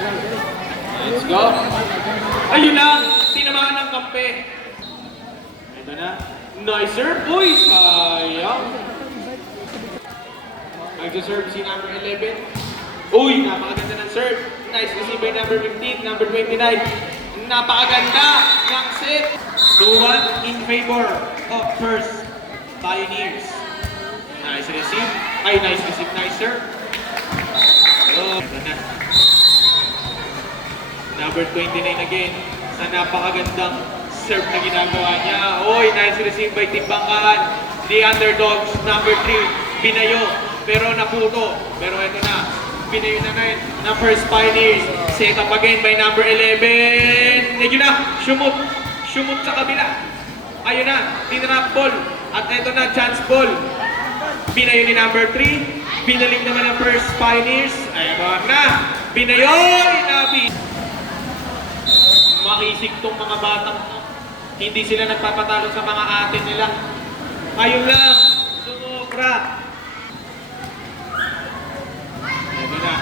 Let's go. Ayun na, tinamaan ng kampe. Ito na. Nice serve, boys. Sayang. Nag-serve si number 11. Uy, napakaganda ng serve. Nice receive by number 15, number 29. Napakaganda ng set. 2-1 in favor of First Pioneers. Nice receive. Ay, nice receive, nice serve. Oh, ito na. Number 29 again. Sa napakagandang serve na ginagawa niya. Oy, nice receive by Timbangkaan. The Underdogs, number 3, Binayo. Pero naputo. Pero ito na. Binayo na rin ng First Pioneers. Set up again by number 11. Medyo na. Shumot. Shumot sa kabila. Ayun na. Tinrap ball. At ito na. Chance ball. Binayo ni number 3. Binalik naman ng First Pioneers. Ayun na. Binayo. Inabi. Makisig tong mga batang hindi sila nagpapatalo sa mga atin nila. Ayun lang. Sumobra. Ito na.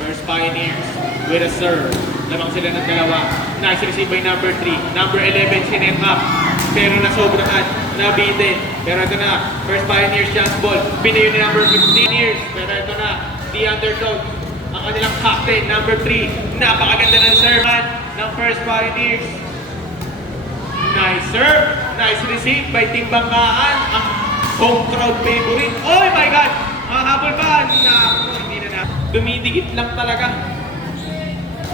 First Pioneers with a serve. Lamang sila ng dalawa. Nice receive by number 3. Number 11 sinet up. Pero nasobrahan. Nabitin. Pero ito na. First Pioneers chance ball. Binayo ni number 15 years. Pero ito na. The Underdog. Ang kanilang captain. Number 3. Napakaganda ng serve ng First Pioneers. Nice serve. Nice receive by Timbangkaan. Ang home crowd favorite. Oh my God! Habol ba? Hindi na. Dumidikit lang talaga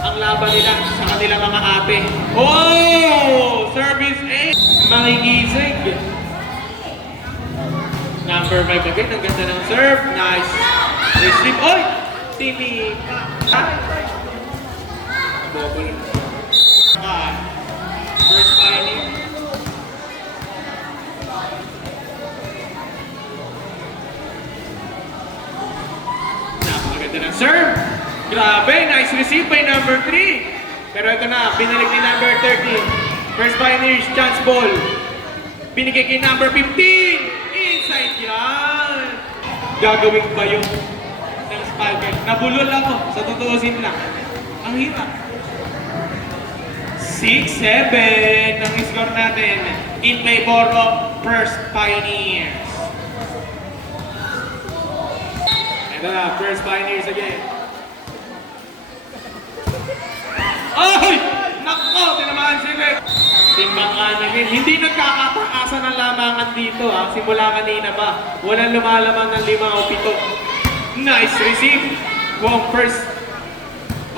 ang laban nila sa kanilang mga ate. Oh! Service 8. Makigisig. Number 5 again. Ang ganda ng serve. Nice receive. Oy! Tinipa. Double. First Pioneer. Napakaganda ng serve. Grabe, nice receive by number 3. Pero ito na, binalik ni number 13. First Pioneers, chance ball. Binigay kay number 15. Inside yan. Gagawin ba yung ng Spiker? Nabulol ako, sa tutuusin lang. Ang hirap. 6-7 ang score natin in favor of First Pioneers. Ito na, First Pioneers again. Ay! Nako! Tinamaan si Rick. Timbangkaan again. Hindi nagkakataasa ng lamangan dito ha. Simula kanina pa. Walang lumalamang ng 5 o 7. Nice receive. Wow, first.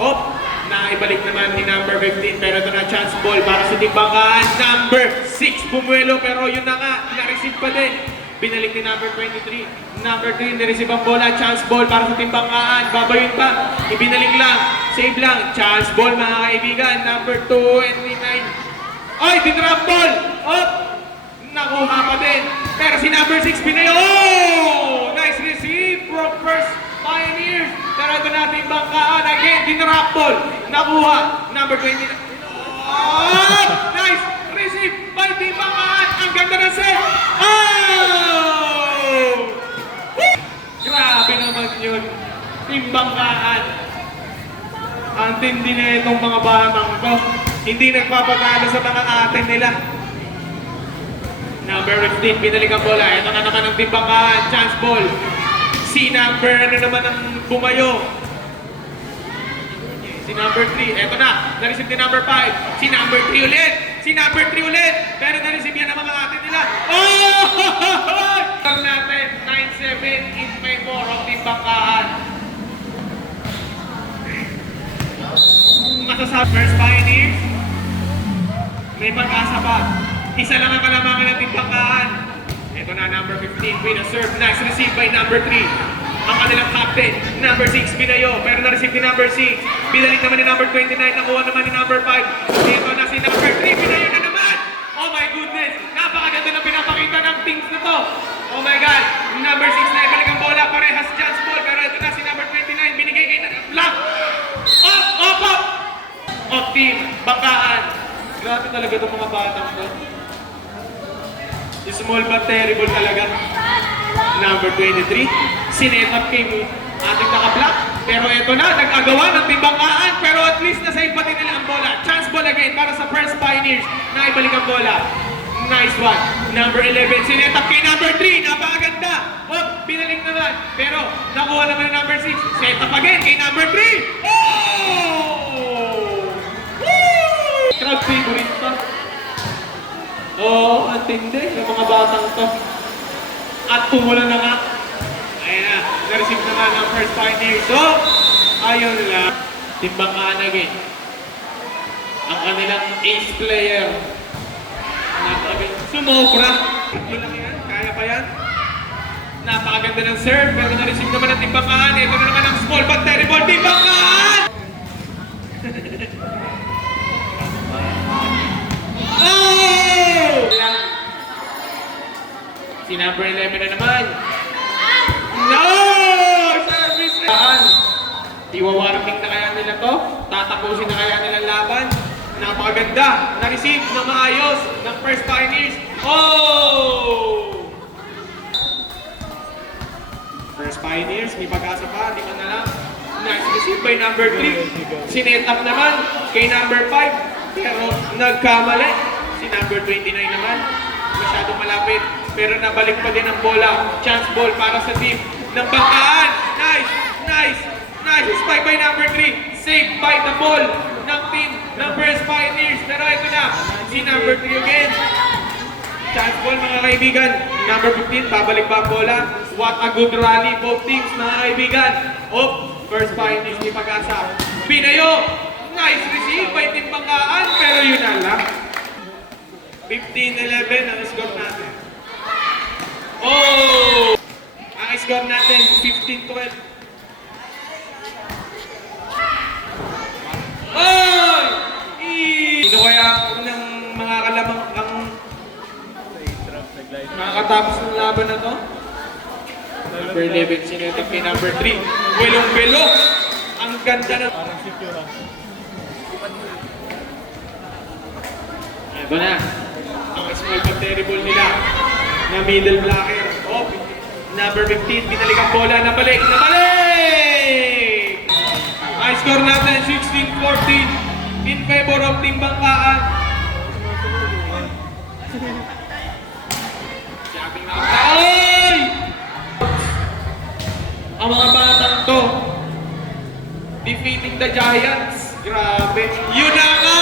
Oh! Naibalik naman ni number 15 pero ito na chance ball para sa Timbangkaan. Number 6 bumuelo pero yun na nga, na-receive pa din. Binalik ni number 23. Number 3, na-receive ang bola. Chance ball para sa Timbangkaan. Babayun pa. Ibinalik lang. Save lang. Chance ball mga kaibigan. Number 29. Ay, dinrap ball! Up! Nakuha pa din. Pero si number 6 binayo. Oh! Nice receive from First Pioneers. Pero ito natin Timbangkaan again. Dinrap ball. Nakuha. Number 29. Oh! Nice receive by Timbangkaan. Ang ganda ng set. Oh! Grabe naman yun. Timbangkaan. Ang tindi na itong mga batang to. Hindi nagpapatalo sa mga atin nila. Number 15, binalik ang bola. Ito na naman ang Timbangkaan. Chance ball. Si number, ano naman ang bumayo? Si number 3. Ito na. Na-receive ni number 5. Si number 3 ulit. Si number 3 ulit. Pero na-receive yan ang mga atin nila. Oh! Score natin. 9-7 in favor of Timbangkaan. Masasabi First Pioneers. May pag-asa pa. Isa lang ang kalamangan ng Timbangkaan. Ito na, number 15, with a serve. Nice receive by number 3. Ang kanilang captain, number 6, Binayo. Pero na-receive ni number 6. Binalik naman ni number 29. Nakuha naman ni number 5. Ito na si number 3. Binayo na naman. Oh my goodness. Napakaganda na pinapakita ng teams na to. Oh my God. Number 6 na ibalik ang bola. Parehas chance ball. Pero ito na si number 29. Binigay kay Black. Up! Up! Up! Up team. Bangkaan. Grabe talaga itong mga batang to. Small but terrible talaga. Number 23, sinet up kay ating naka-block. Pero eto na, nag-agawan ng timbangkaan, pero at least nasave pa din nila ang bola. Chance ball again para sa First Pioneers na ibalik ang bola. Nice one. Number 11, sinetap kay number 3. Napakaganda. Oh, binalik naman. Pero nakuha naman yung number 6. Set up again kay number 3. Oh! Woo! Crowd favorite pa. Oh, ang tindi ng mga batang to. At tumula na nga. Ayan na, na-receive naman ng First Pioneers. So, ayun lang. Timbangkaan again. Ang kanilang ace player. Sumobra. Tatlo lang yan. Kaya pa yan. Napakaganda ng serve. Pero na-receive naman ng timbangkaan. Ito na naman ang small but terrible timbangkaan! Oh! Si number 11 na naman. No! Service! Iwawarning na kaya nila to? Tatapusin na kaya nila laban? Napakaganda! Na-receive na maayos ng First Pioneers. Oh! First Pioneers, may pag-asa pa, di man na lang. Nice receive by number 3. Sinetap naman kay number 5. Pero nagkamali. Si number 29 naman. Masyadong malapit. Pero nabalik pa din ang bola. Chance ball para sa team ng bangkaan. Nice! Nice! Nice! Spike by number 3. Saved by the ball ng team ng First Pioneers. Pero ito na, si number 3 again. Chance ball mga kaibigan. Number 15, babalik ba ang bola? What a good rally, both teams mga kaibigan. Oh, First Pioneers ni pag-asa. Pinayo! Nice receive by team bangkaan. Pero yun na lang. 15-11 ang score natin. Oh! Ang score natin, 15-12. Oh! Sino kaya ang unang mga kalamang ang makakatapos ng laban na to? Number 11, sinetap kay number 3. Belong-belo! Ang ganda na... Ito na. Ang small but terrible nila na middle blocker. Oh, number 15, binalik ang bola. Nabalik! Nabalik! Ang score natin, 16-14 in favor of Team Bangkaan. Ay! Ang mga batang to, defeating the Giants. Grabe. Yun na nga!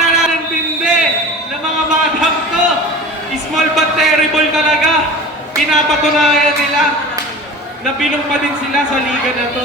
Nararantindi ng mga batang to. Small but terrible talaga. Pinapatunayan nila na bilong pa din sila sa liga na to.